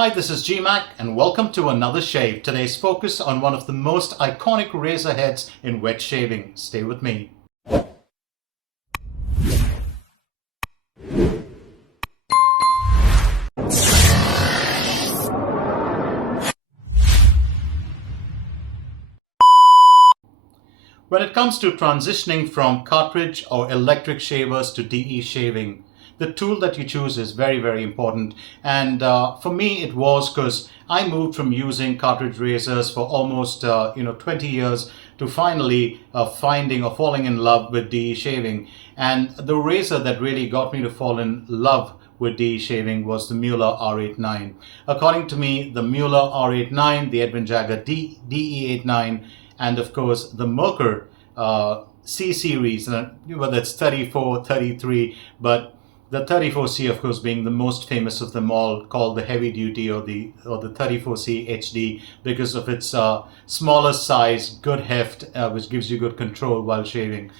Hi, this is GMAC and welcome to another shave. Today's focus on one of the most iconic razor heads in wet shaving. Stay with me. When it comes to transitioning from cartridge or electric shavers to DE shaving, the tool that you choose is very, very important. And for me, it was because I moved from using cartridge razors for almost 20 years to finally finding or falling in love with DE shaving. And the razor that really got me to fall in love with DE shaving was the Mueller R89. According to me, the Mueller R89, the Edwin Jagger DE89, and of course the Merker C series, whether it's 34, 33, but the 34C, of course, being the most famous of them all, called the heavy duty or the 34C HD because of its smaller size, good heft, which gives you good control while shaving.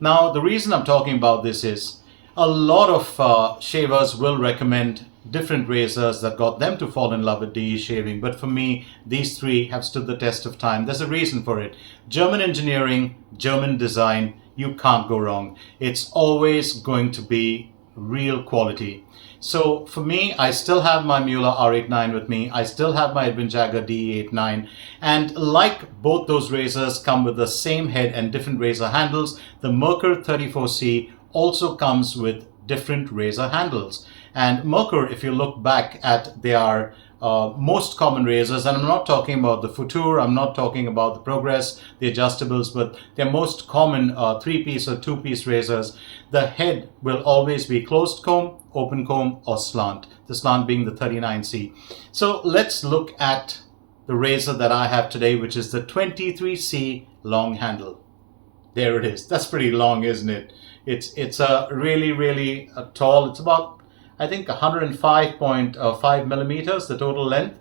Now, the reason I'm talking about this is a lot of shavers will recommend different razors that got them to fall in love with DE shaving. But for me, these three have stood the test of time. There's a reason for it. German engineering, German design, you can't go wrong. It's always going to be real quality. So for me, I still have my Mueller R89 with me. I still have my Edwin Jagger DE89. And like both those razors come with the same head and different razor handles, the Merker 34C also comes with different razor handles. And Merker, if you look back at their most common razors, and I'm not talking about the Futur, I'm not talking about the Progress, the adjustables, but their most common 3-piece or 2-piece razors, the head will always be closed comb, open comb, or slant, the slant being the 39C. So let's look at the razor that I have today, which is the 23C long handle. There it is. That's pretty long, isn't it? It's a really tall. It's about, I think, 105.5 millimeters, the total length.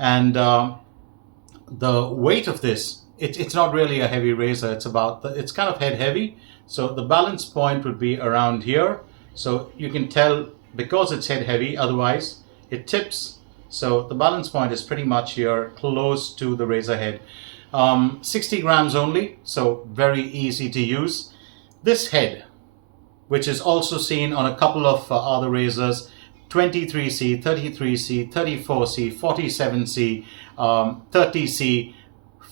And the weight of this, it's not really a heavy razor. It's kind of head heavy. So the balance point would be around here. So you can tell because it's head heavy, otherwise it tips. So the balance point is pretty much here, close to the razor head. 60 grams only, so very easy to use. This head, which is also seen on a couple of other razors, 23C, 33C, 34C, 47C, 30C,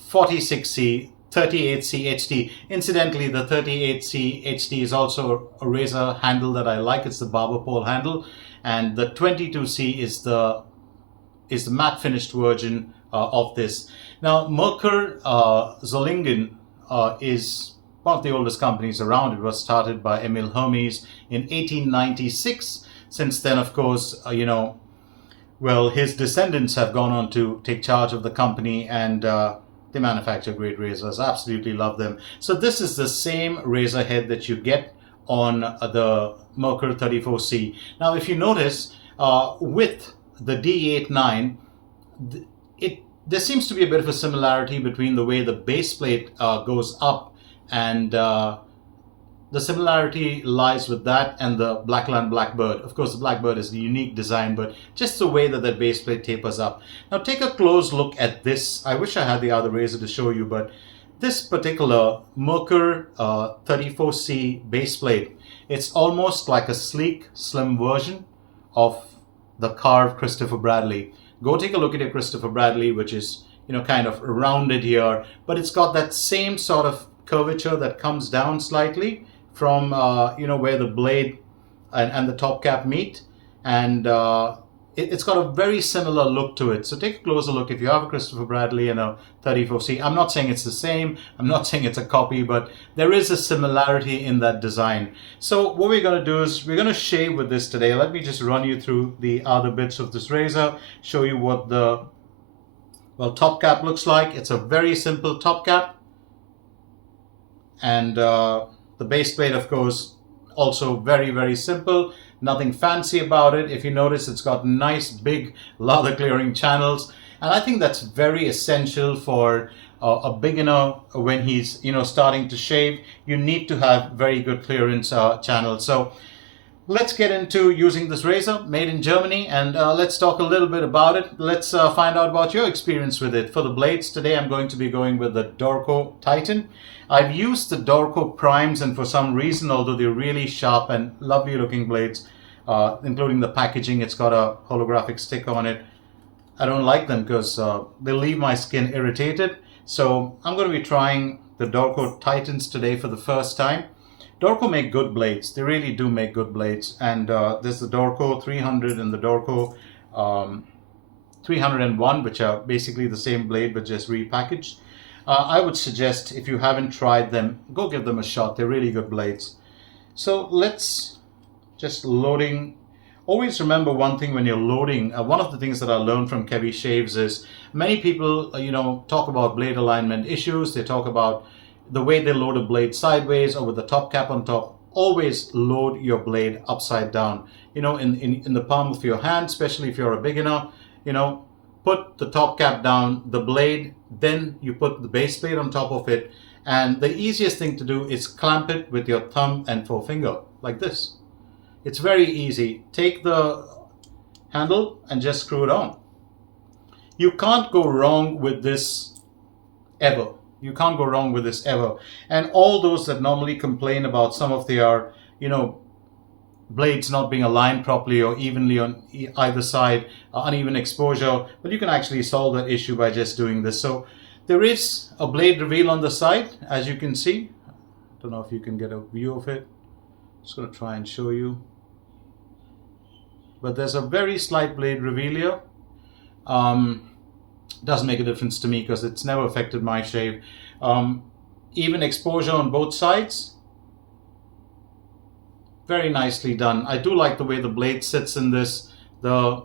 46C, 38C HD. Incidentally, the 38C HD is also a razor handle that I like. It's the barber pole handle. And the 22C is the matte finished version of this. Now, Merkur Solingen is one of the oldest companies around. It was started by Emil Hermes in 1896. Since then, of course, his descendants have gone on to take charge of the company, and they manufacture great razors. I absolutely love them. So this is the same razor head that you get on the Merkur 34C. Now, if you notice, with the D89, there seems to be a bit of a similarity between the way the base plate goes up, and the similarity lies with that and the Blackland Blackbird. Of course, the Blackbird is a unique design, but just the way that the base plate tapers up. Now take a close look at this. I wish I had the other razor to show you, but this particular Merkur 34C base plate, it's almost like a sleek, slim version of the carved Christopher Bradley. Go take a look at your Christopher Bradley, which is, kind of rounded here, but it's got that same sort of curvature that comes down slightly from, where the blade and the top cap meet. And it's got a very similar look to it. So take a closer look if you have a Christopher Bradley and a 34C. I'm not saying it's the same. I'm not saying it's a copy, but there is a similarity in that design. So what we're going to do is we're going to shave with this today. Let me just run you through the other bits of this razor, show you what the top cap looks like. It's a very simple top cap. And the base plate, of course, also very simple. Nothing fancy about it. If you notice, it's got nice big lather clearing channels. And I think that's very essential for a beginner when he's starting to shave. You need to have very good clearance channels. So Let's get into using this razor made in Germany, and let's talk a little bit about it. Let's find out about your experience with it. For the blades today, I'm going to be going with the Dorco Titan. I've used the Dorco Primes, and for some reason, although they're really sharp and lovely looking blades, including the packaging, it's got a holographic sticker on it. I don't like them because they leave my skin irritated. So I'm going to be trying the Dorco Titans today for the first time. Dorco make good blades. They really do make good blades. And there's the Dorco 300 and the Dorco 301, which are basically the same blade but just repackaged. I would suggest, if you haven't tried them, go give them a shot. They're really good blades. So let's just loading. Always remember one thing when you're loading. One of the things that I learned from Chubby shaves is many people, talk about blade alignment issues. They talk about the way they load a blade sideways or with the top cap on top. Always load your blade upside down. In the palm of your hand, especially if you're a beginner, put the top cap down, the blade, then you put the base plate on top of it. And the easiest thing to do is clamp it with your thumb and forefinger, like this. It's very easy. Take the handle and just screw it on. You can't go wrong with this ever. You can't go wrong with this ever. And all those that normally complain about some of their, blades not being aligned properly or evenly on either side, uneven exposure, but you can actually solve that issue by just doing this. So there is a blade reveal on the side, as you can see. I don't know if you can get a view of it. Just going to try and show you. But there's a very slight blade reveal here. Doesn't make a difference to me because it's never affected my shave. Even exposure on both sides. Very nicely done. I do like the way the blade sits in this. The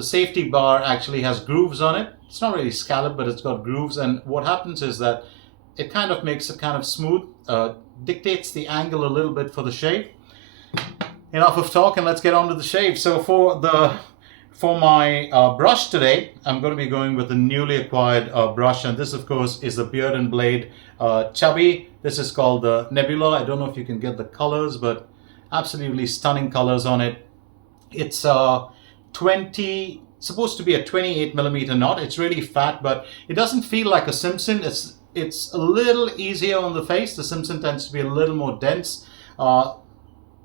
safety bar actually has grooves on it. It's not really scalloped, but it's got grooves. And what happens is that it kind of makes it kind of smooth, dictates the angle a little bit for the shave. Enough of talk and let's get on to the shave. So for my brush today, I'm going to be going with the newly acquired brush, and this of course is the Beard and Blade Chubby. This is called the Nebular. I don't know if you can get the colors, but absolutely stunning colors on it. It's supposed to be a 28 millimeter knot. It's really fat, but it doesn't feel like a Simpson. It's a little easier on the face. The Simpson tends to be a little more dense.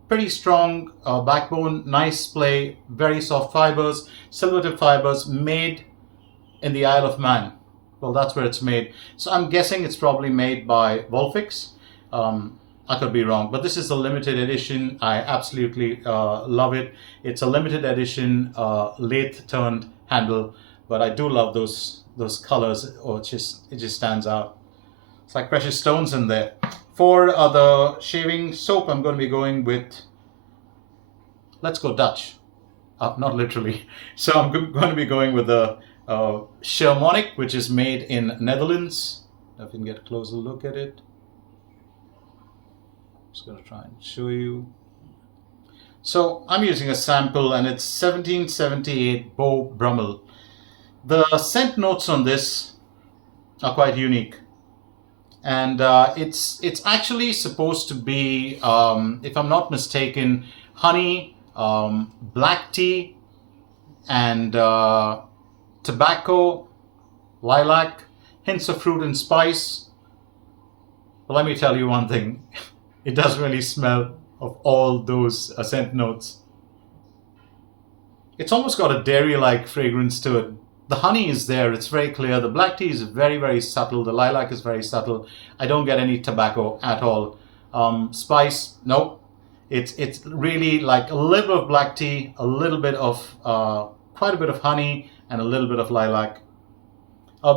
Pretty strong backbone, nice splay, very soft fibers, silver tip fibers, made in the Isle of Man. Well, that's where it's made. So I'm guessing it's probably made by Volfix. I could be wrong, but this is a limited edition. I absolutely love it. It's a limited edition lathe turned handle, but I do love those colors. Oh, it just stands out. It's like precious stones in there. For the shaving soap, I'm going to be going with, let's go Dutch. Not literally. So I'm going to be going with the Scheermonik, which is made in Netherlands. If you can get a closer look at it. Just going to try and show you. So I'm using a sample and it's 1778 Beau Brummel. The scent notes on this are quite unique. And it's actually supposed to be, if I'm not mistaken, honey, black tea, and tobacco, lilac, hints of fruit and spice. But let me tell you one thing. It does really smell of all those scent notes. It's almost got a dairy-like fragrance to it. The honey is there, it's very clear. The black tea is very, very subtle. The lilac is very subtle. I don't get any tobacco at all. Spice, nope. It's really like a little bit of black tea, a little bit of, quite a bit of honey, and a little bit of lilac.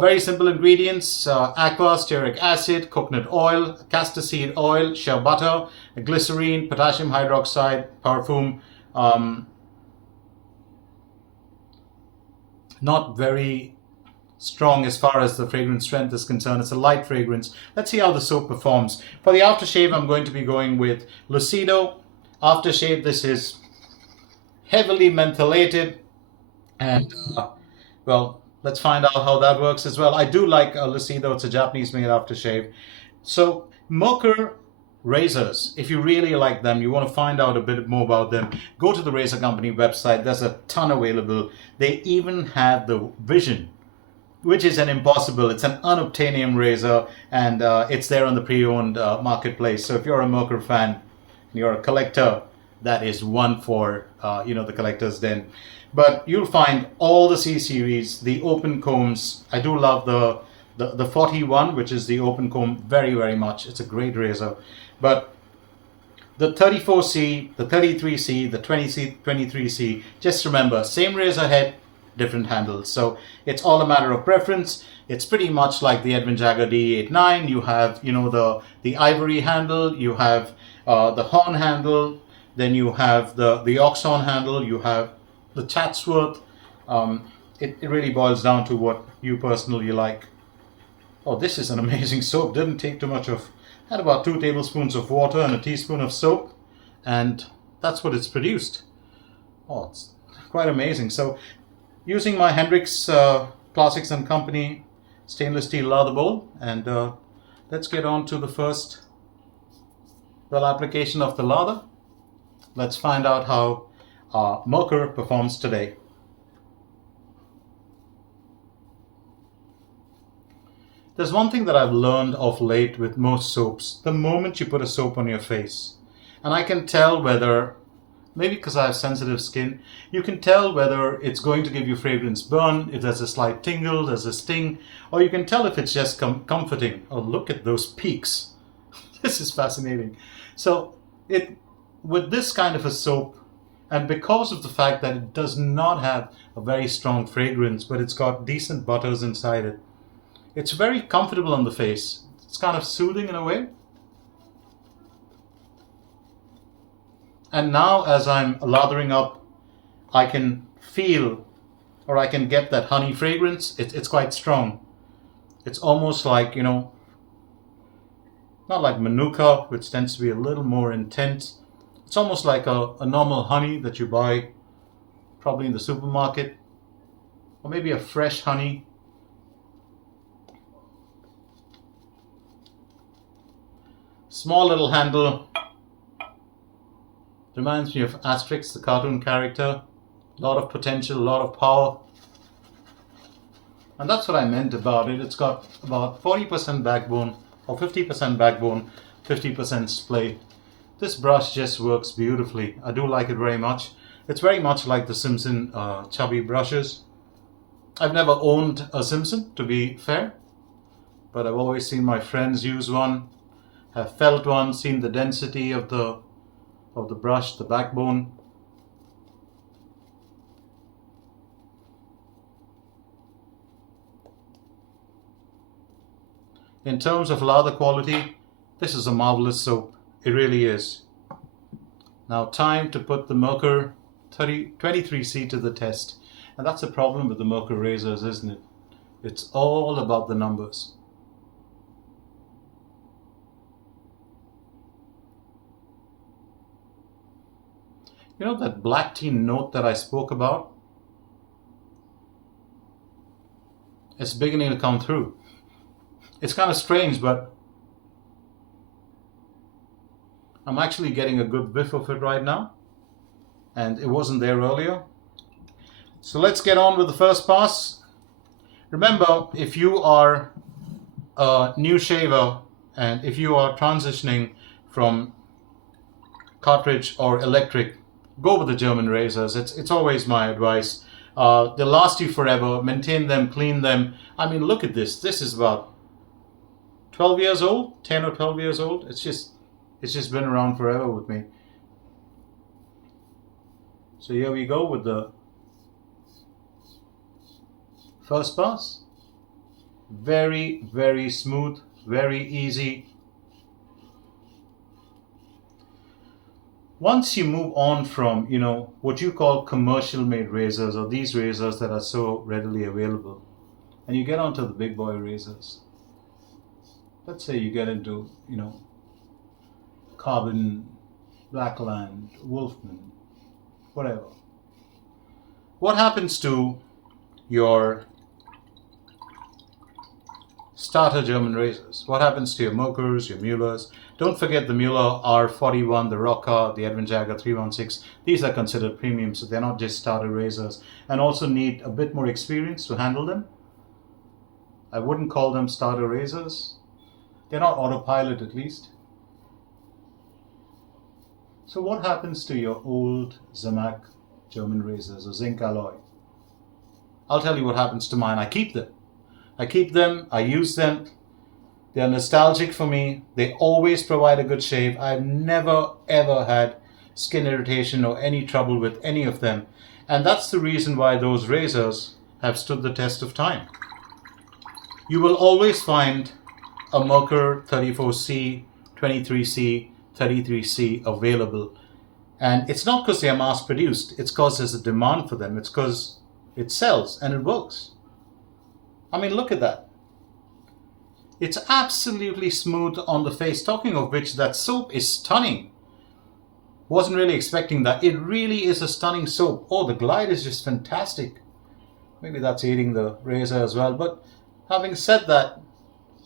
Very simple ingredients: aqua, stearic acid, coconut oil, castor seed oil, shea butter, glycerine, potassium hydroxide, parfum. Not very strong as far as the fragrance strength is concerned. It's a light fragrance. Let's see how the soap performs. For the aftershave, I'm going to be going with Lucido aftershave. This is heavily mentholated, and well, let's find out how that works as well. I do like Lucido. It's a Japanese made aftershave. So Merker razors. If you really like them, you want to find out a bit more about them, go to the razor company website. There's a ton available. They even have the Vision, which is an impossible. It's an unobtainium razor, and it's there on the pre-owned marketplace. So if you're a Merker fan, you're a collector, that is one for the collector's den. But you'll find all the C series, the open combs. I do love the 41, which is the open comb, very, very much. It's a great razor. But the 34C, the 33C, the 20C, 23C, just remember, same razor head, different handles. So it's all a matter of preference. It's pretty much like the Edwin Jagger D89. You have, the ivory handle, you have the horn handle, then you have the ox horn handle, you have the Chatsworth. It really boils down to what you personally like. Oh, this is an amazing soap. Didn't take too much of, had about 2 tablespoons of water and a teaspoon of soap, and that's what it's produced. Oh, it's quite amazing. So using my Hendrix Classics and Company stainless steel lather bowl, and let's get on to the first application of the lather. Let's find out how Merkur performs today. There's one thing that I've learned of late with most soaps. The moment you put a soap on your face, and I can tell whether, maybe because I have sensitive skin, you can tell whether it's going to give you fragrance burn, if there's a slight tingle, there's a sting, or you can tell if it's just comforting. Oh, look at those peaks. This is fascinating. So with this kind of a soap, and because of the fact that it does not have a very strong fragrance, but it's got decent butters inside it, it's very comfortable on the face. It's kind of soothing in a way. And now as I'm lathering up, I can feel, or I can get that honey fragrance. It's quite strong. It's almost like, not like Manuka, which tends to be a little more intense. It's almost like a normal honey that you buy probably in the supermarket, or maybe a fresh honey. Small little handle. Reminds me of Asterix, the cartoon character. A lot of potential, a lot of power. And that's what I meant about it. It's got about 40% backbone, or 50% backbone, 50% splay. This brush just works beautifully. I do like it very much. It's very much like the Simpson Chubby brushes. I've never owned a Simpson, to be fair, but I've always seen my friends use one, have felt one, seen the density of the brush, the backbone. In terms of lather quality, this is a marvelous soap. It really is. Now time to put the Merkur 23C to the test. And that's a problem with the Merkur razors, isn't it? It's all about the numbers. You know that black tea note that I spoke about? It's beginning to come through. It's kind of strange, but I'm actually getting a good whiff of it right now, and it wasn't there earlier. So let's get on with the first pass. Remember, if you are a new shaver and if you are transitioning from cartridge or electric, go with the German razors. It's always my advice. They'll last you forever. Maintain them, clean them. I mean, look at this. This is about 12 years old, 10 or 12 years old. It's just been around forever with me. So here we go with the first pass. Very, very smooth, very easy. Once you move on from, what you call commercial made razors, or these razors that are so readily available, and you get onto the big boy razors, let's say you get into, Carbon, Blackland, Wolfman, whatever. What happens to your starter German razors? What happens to your Merkers, your Müllers? Don't forget the Mueller R41, the Roca, the Edwin Jagger 316. These are considered premium, so they're not just starter razors, and also need a bit more experience to handle them. I wouldn't call them starter razors. They're not autopilot, at least. So what happens to your old Zamak German razors or zinc alloy? I'll tell you what happens to mine. I keep them. I use them. They're nostalgic for me. They always provide a good shave. I've never ever had skin irritation or any trouble with any of them. And that's the reason why those razors have stood the test of time. You will always find a Merker 34C, 23C, 33C available. And it's not because they are mass produced. It's because there's a demand for them. It's because it sells and it works. I mean, look at that. It's absolutely smooth on the face. Talking of which, that soap is stunning. Wasn't really expecting that. It really is a stunning soap. Oh, the glide is just fantastic. Maybe that's aiding the razor as well. But having said that,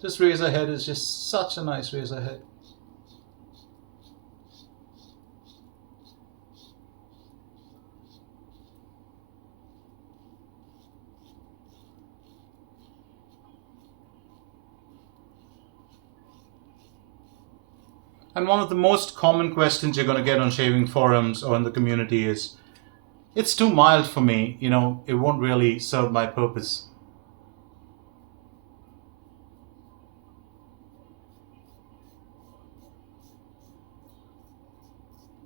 this razor head is just such a nice razor head. And one of the most common questions you're going to get on shaving forums or in the community is, it's too mild for me, you know, it won't really serve my purpose.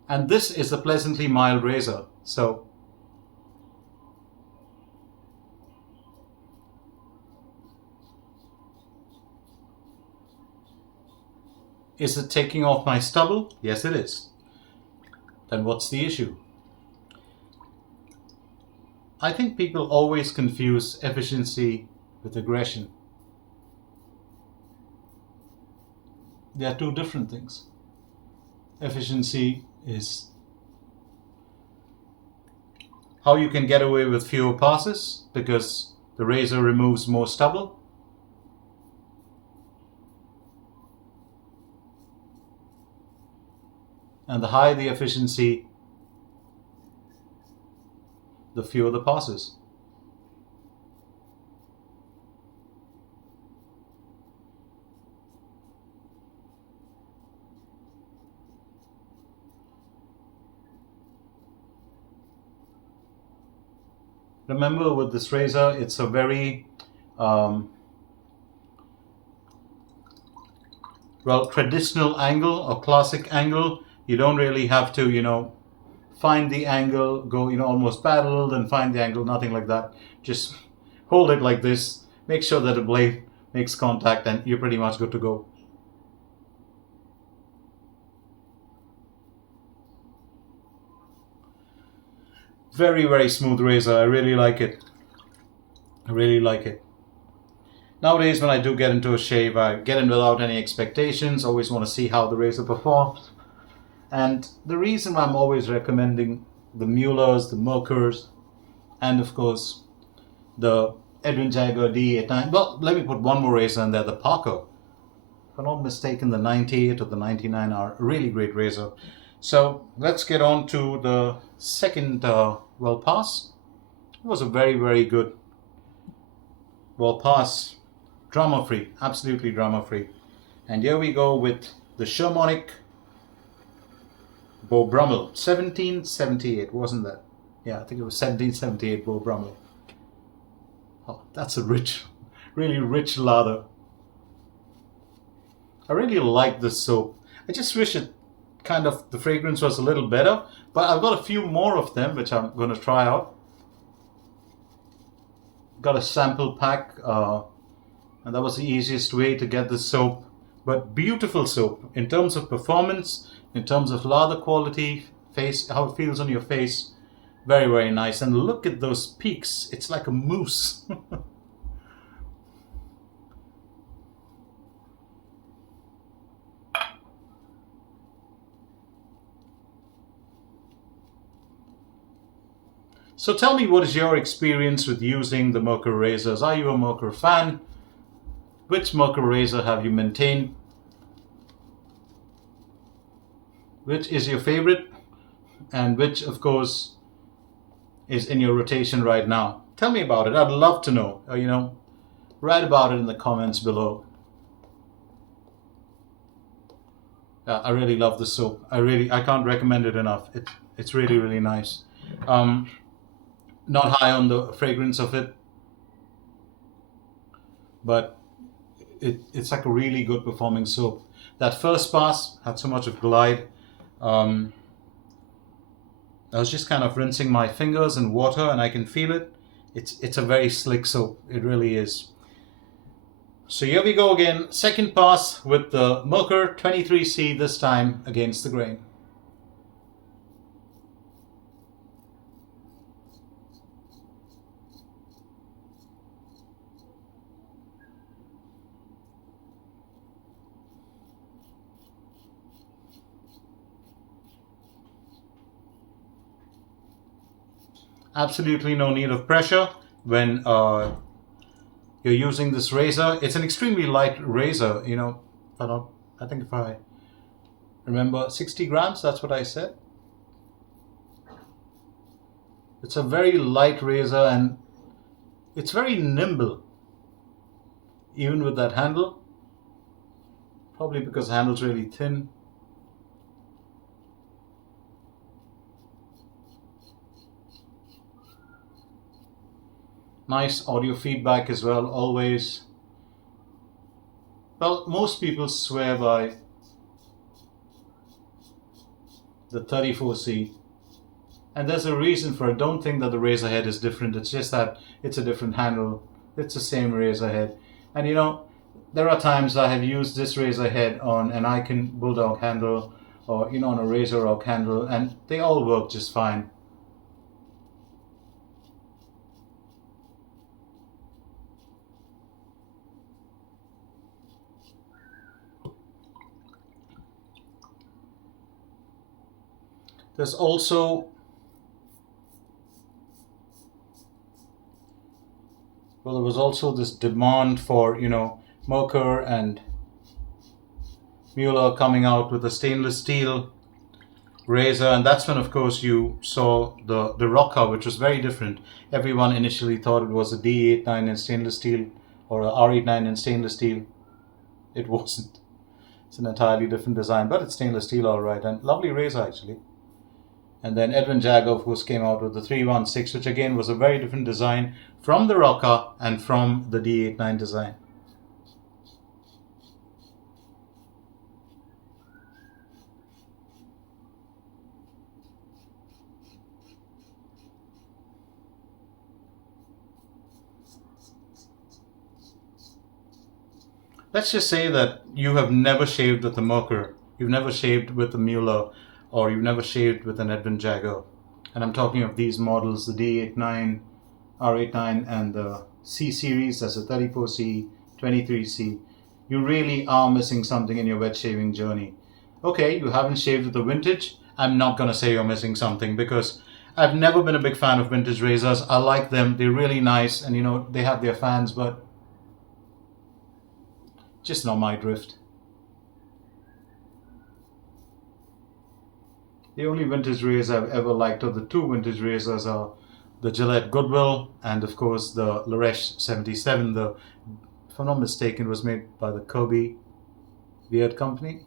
And this is a pleasantly mild razor, so is it taking off my stubble? Yes, it is. Then what's the issue? I think people always confuse efficiency with aggression. They are two different things. Efficiency is how you can get away with fewer passes because the razor removes more stubble. And the higher the efficiency, the fewer the passes. Remember, with this razor, it's a very traditional angle or classic angle. You don't really have to, you know, find the angle, go, you know, almost parallel, then find the angle, nothing like that. Just hold it like this, make sure that the blade makes contact, and you're pretty much good to go. Very, very smooth razor. I really like it. I really like it. Nowadays, when I do get into a shave, I get in without any expectations. Always want to see how the razor performs. And the reason I'm always recommending the Muellers, the Merkers, and of course the Edwin Jagger D89. Well, let me put one more razor in there, the Parker. If I'm not mistaken, the 98 or the 99 are a really great razor. So let's get on to the second well pass. It was a very, very good well pass. Drama free, absolutely drama free. And here we go with the Scheermonik Beau Brummel, 1778, wasn't that? Yeah, I think it was 1778 Beau Brummel. Oh, that's a rich, really rich lather. I really like this soap. I just wish it kind of, the fragrance was a little better, but I've got a few more of them which I'm going to try out. Got a sample pack, and that was the easiest way to get this soap. But beautiful soap in terms of performance, in terms of lather quality, face, how it feels on your face. Very, very nice. And look at those peaks. It's like a mousse. So tell me, what is your experience with using the Merkur razors? Are you a Merkur fan? Which Merkur razor have you maintained? Which is your favorite, and which, of course, is in your rotation right now? Tell me about it. I'd love to know. Write about it in the comments below. I really love this soap. I can't recommend it enough. It's really, really nice. Not high on the fragrance of it, but it's like a really good performing soap. That first pass had so much of glide. I was just kind of rinsing my fingers in water, and I can feel it. It's a very slick soap. It really is. So here we go again. Second pass with the Merker 23C, this time against the grain. Absolutely no need of pressure when you're using this razor. It's an extremely light razor, I think if I remember, 60 grams, that's what I said. It's a very light razor, and it's very nimble, even with that handle. Probably because the handle's really thin. Nice audio feedback as well, always. Well, most people swear by the 34C, and there's a reason for it. Don't think that the razor head is different. It's just that it's a different handle. It's the same razor head. And there are times I have used this razor head on an Icon Bulldog handle, or on a Razor Rock handle, and they all work just fine. There's also, there was also this demand for, Merker and Mueller coming out with a stainless steel razor, and that's when, of course, you saw the Rocker, which was very different. Everyone initially thought it was a D89 in stainless steel, or a R89 in stainless steel. It wasn't. It's an entirely different design, but it's stainless steel, all right, and lovely razor, actually. And then Edwin Jagger, of course, came out with the 316, which again was a very different design from the Rocker and from the D89 design. Let's just say that you have never shaved with the Merker, you've never shaved with the Mueller, or you've never shaved with an Edwin Jagger. And I'm talking of these models, the D89, R89, and the C series, that's the 34C, 23C. You really are missing something in your wet shaving journey. Okay, you haven't shaved with the vintage. I'm not going to say you're missing something, because I've never been a big fan of vintage razors. I like them, they're really nice, and they have their fans, but just not my drift. The only vintage razor I've ever liked, or the two vintage razors, are the Gillette Goodwill and, of course, the Laresh 77. If I'm not mistaken, was made by the Chubby beard company.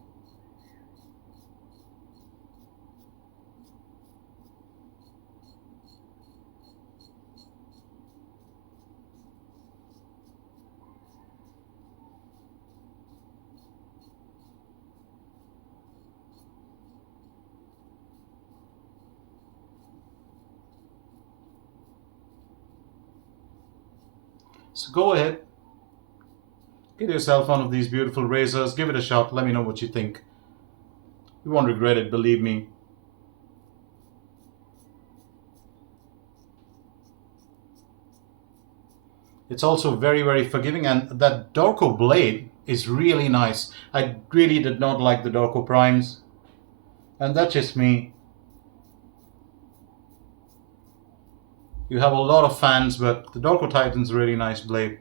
So go ahead, get yourself one of these beautiful razors, give it a shot, let me know what you think. You won't regret it, believe me. It's also very, very forgiving, and that Dorco blade is really nice. I really did not like the Dorco primes, and that's just me. You have a lot of fans, but the Dorco Titan's a really nice blade.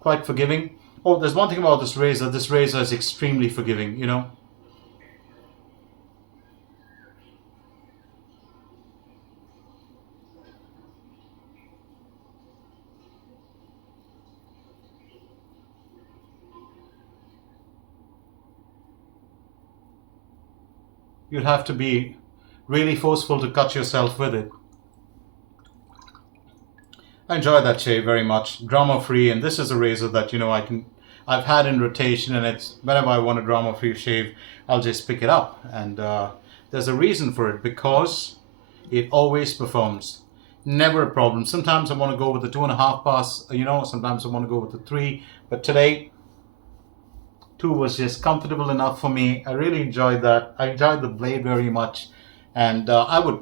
Quite forgiving. Oh, there's one thing about this razor. This razor is extremely forgiving, you'd have to be really forceful to cut yourself with it. I enjoy that shave very much, drama free, and this is a razor that I've had in rotation, and it's whenever I want a drama free shave, I'll just pick it up, and there's a reason for it, because it always performs. Never a problem. Sometimes I want to go with the 2.5 pass, sometimes I want to go with the 3, but today 2 was just comfortable enough for me. I really enjoyed that. I enjoyed the blade very much, and I would,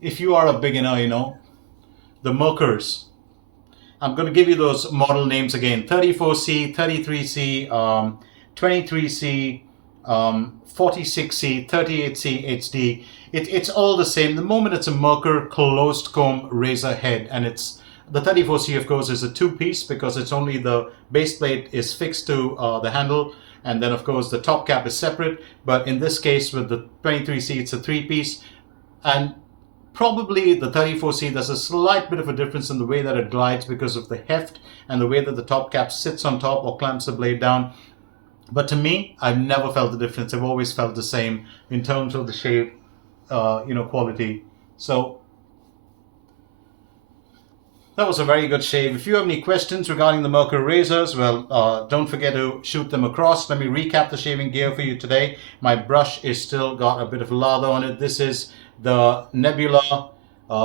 if you are a beginner, the Merkers, I'm going to give you those model names again: 34C, 33C, 23C, 46C, 38C HD. It's all the same. The moment it's a Merker closed comb razor head, and it's the 34C, of course, is a 2-piece, because it's only the base plate is fixed to the handle, and then of course the top cap is separate. But in this case with the 23C, it's a 3-piece, and probably the 34C, there's a slight bit of a difference in the way that it glides because of the heft and the way that the top cap sits on top or clamps the blade down. But to me, I've never felt the difference. I've always felt the same in terms of the shave, quality. So that was a very good shave. If you have any questions regarding the Merkur razors, well, don't forget to shoot them across. Let me recap the shaving gear for you today. My brush is still got a bit of lather on it. This is the Nebular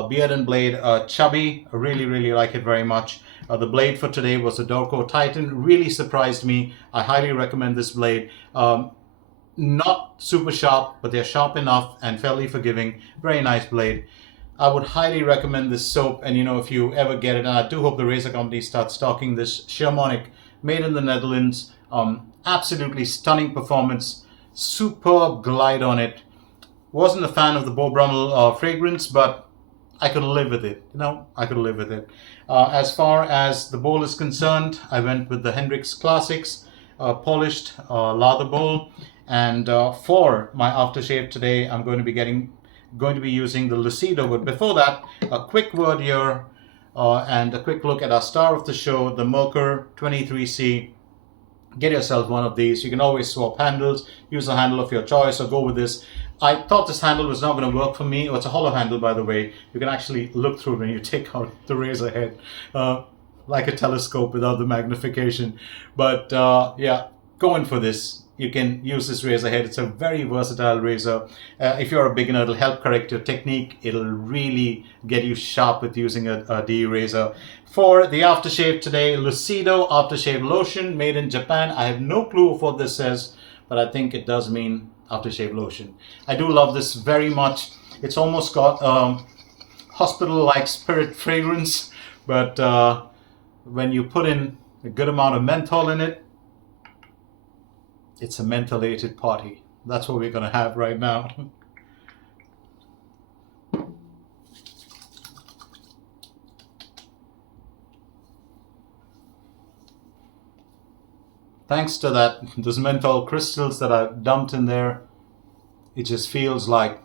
beard and blade Chubby. I really like it very much. The blade for today was the Dorco Titan. Really surprised me. I highly recommend this blade. Not super sharp, but they're sharp enough and fairly forgiving. Very nice blade. I would highly recommend this soap, and if you ever get it, and I do hope the razor company starts stocking this Scheermonik, made in the Netherlands. Absolutely stunning performance, superb glide on it. Wasn't a fan of the Beau Brummel fragrance, but I could live with it. I could live with it. As far as the bowl is concerned, I went with the Hendrix Classics polished lather bowl, and for my aftershave today, I'm going to be using the Lucido. But before that, a quick word here and a quick look at our star of the show, the Merker 23C. Get yourself one of these. You can always swap handles, use a handle of your choice, or go with this. I thought this handle was not going to work for me. It's a hollow handle, by the way. You can actually look through it when you take out the razor head, like a telescope without the magnification. But yeah, going for this. You can use this razor head. It's a very versatile razor. If you're a beginner, it'll help correct your technique. It'll really get you sharp with using a DE razor. For the aftershave today, Lucido aftershave lotion, made in Japan. I have no clue of what this says, but I think it does mean aftershave lotion. I do love this very much. It's almost got hospital-like spirit fragrance, but when you put in a good amount of menthol in it, it's a mentholated party. That's what we're going to have right now. Thanks to those menthol crystals that I've dumped in there, it just feels like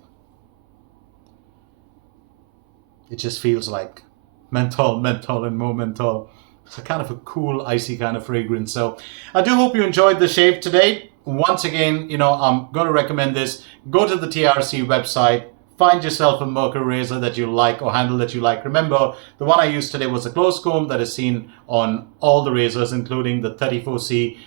menthol and more menthol. It's a kind of a cool, icy kind of fragrance. So I do hope you enjoyed the shave today. Once again, I'm going to recommend this. Go to the TRC website, find yourself a Merkur razor that you like or handle that you like. Remember, the one I used today was a closed comb that is seen on all the razors, including the 34C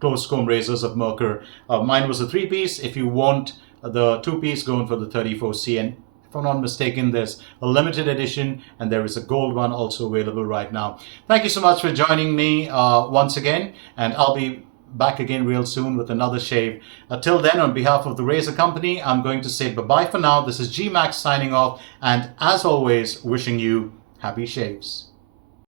closed comb razors of Merkur. Mine was a 3-piece. If you want the 2-piece, go in for the 34C. And if I'm not mistaken, there's a limited edition, and there is a gold one also available right now. Thank you so much for joining me once again, and I'll be back again real soon with another shave. Till then, on behalf of the Razor Company, I'm going to say bye-bye for now. This is G Max signing off, and as always, wishing you happy shaves.